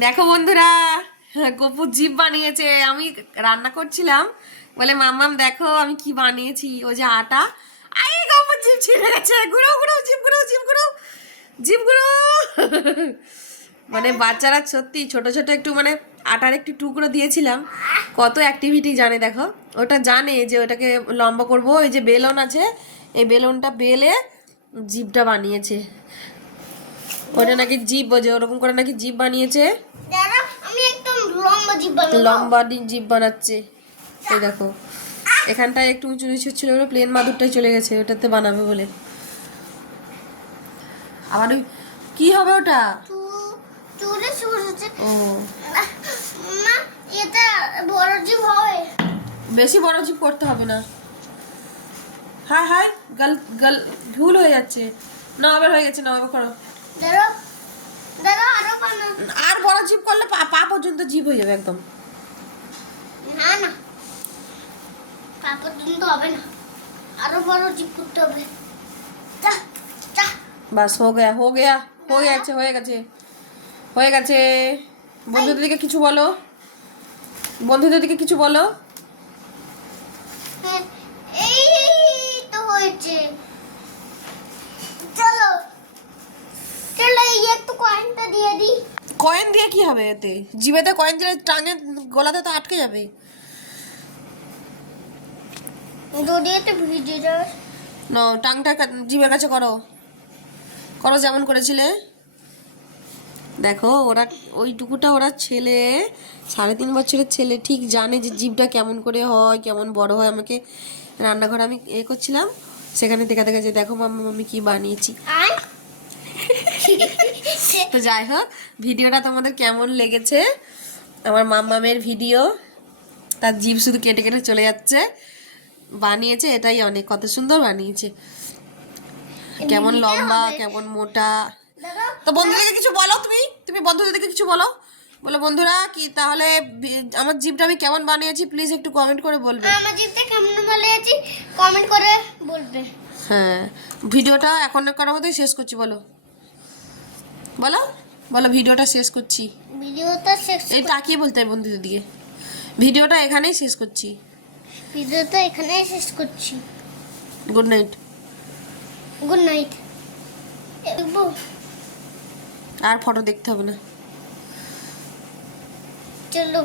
দেখো বন্ধুরা, গপু জিভ বানিয়েছে। আমি রান্না করছিলাম বলে মাম্মাম দেখো আমি কি বানিয়েছি। ও যে আটা, আরে গপু জিভ ছিঁড়ে গেছে। ঘুরো ঘুরো, জিভ ঘুরো, জিভ ঘুরো, জিভ ঘুরো। মানে বাচ্চারা সত্যি ছোট ছোট একটু মানে আটার একটু টুকরো দিয়েছিলাম, কত অ্যাক্টিভিটি জানে দেখো। ওটা জানে যে ওটাকে লম্বা করব। ওই যে বেলন আছে, এই বেলনটা বেলে জিভটা বানিয়েছে। ওটা নাকি জিভ বোঝে, ওরকম করে নাকি জিভ বানিয়েছে। আমি একদম লম্বা জিভ বানাবো। লম্বা জিভ বানাচ্ছে। এই দেখো এখানটায় একটু উঁচু নিচু ছিল, ওটা প্লেন মাদুরটাই চলে গেছে ওটাতে বানাবে বলে। আবার ওই কি হবে ওটা? চুলে শুরুছে। ও মা, এটা বড় জিভ হবে। বেশি বড় জিভ করতে হবে না। হাই হাই, গাল গাল ভুল হয়ে যাচ্ছে। না আবার হয়ে গেছে, না আবার করো। দাঁড়াও দাঁড়াও, আরো বানা। আর বড় জিভ করলে পা পর্যন্ত জিভ হয়ে যাবে একদম। না না, পা পর্যন্ত হবে না, আরো বড় জিভ করতে হবে। যা যা। বাস হো গয়া হো গয়া, হয়ে গেছে হয়ে গেছে হয়ে গেছে। বন্ধুদের দিকে কিছু বলো, বন্ধুদের দিকে কিছু বলো। হ্যাঁ, এই তো হয়েছে। চলো চলো, এই একটু কয়েনটা দিয়ে দিই। কয়েন দিয়ে কি হবে এতে? জিভেতে কয়েন দিলে টাঙে গলাতে তো আটকে যাবে। যদি এটা ভিজে যায়। না, টাংটা জিভের কাছে করো, করো যেমন করেছিলে। দেখো ওরা ওইটুকুটা, ওরা ছেলে 3.5 বছরের ছেলে ঠিক জানে যে জিভটা কেমন করে হয়, কেমন বড় হয়। আমাকে রান্নাঘরে আমি করছিলাম, সেখানে দেখা দেখা যে দেখো মাম্মা আমি কি বানিয়েছি। আয়। তো যাই হোক, ভিডিওটা তোমাদের কেমন লেগেছে? আমার মাম্মামের ভিডিও, তার জিভ শুধু কেটে কেটে চলে যাচ্ছে। বানিয়েছে এটাই অনেক, কত সুন্দর বানিয়েছে, কেমন লম্বা কেমন মোটা। দাদা, তো বন্ধুদেরকে কিছু বলো, তুমি তুমি বন্ধুদেরকে কিছু বলো। বলো বন্ধুরা কি তাহলে আমার জিভটা আমি কেমন বানিয়েছি প্লিজ একটু কমেন্ট করে বলবে। আমার জিভটা কেমন বানিয়েছি কমেন্ট করে বলবে। হ্যাঁ, ভিডিওটা এখনকার মতোই শেষ করছি। বলো বলো বলো, ভিডিওটা শেষ করছি। ভিডিওটা শেষ এই তাকিয়ে বলতে হয় বন্ধুদের দিকে। ভিডিওটা এখানেই শেষ করছি। ভিডিওটা এখানেই শেষ করছি। Good night. Good night. দেখবো? আর ফটো দেখতে হবে না। চলো।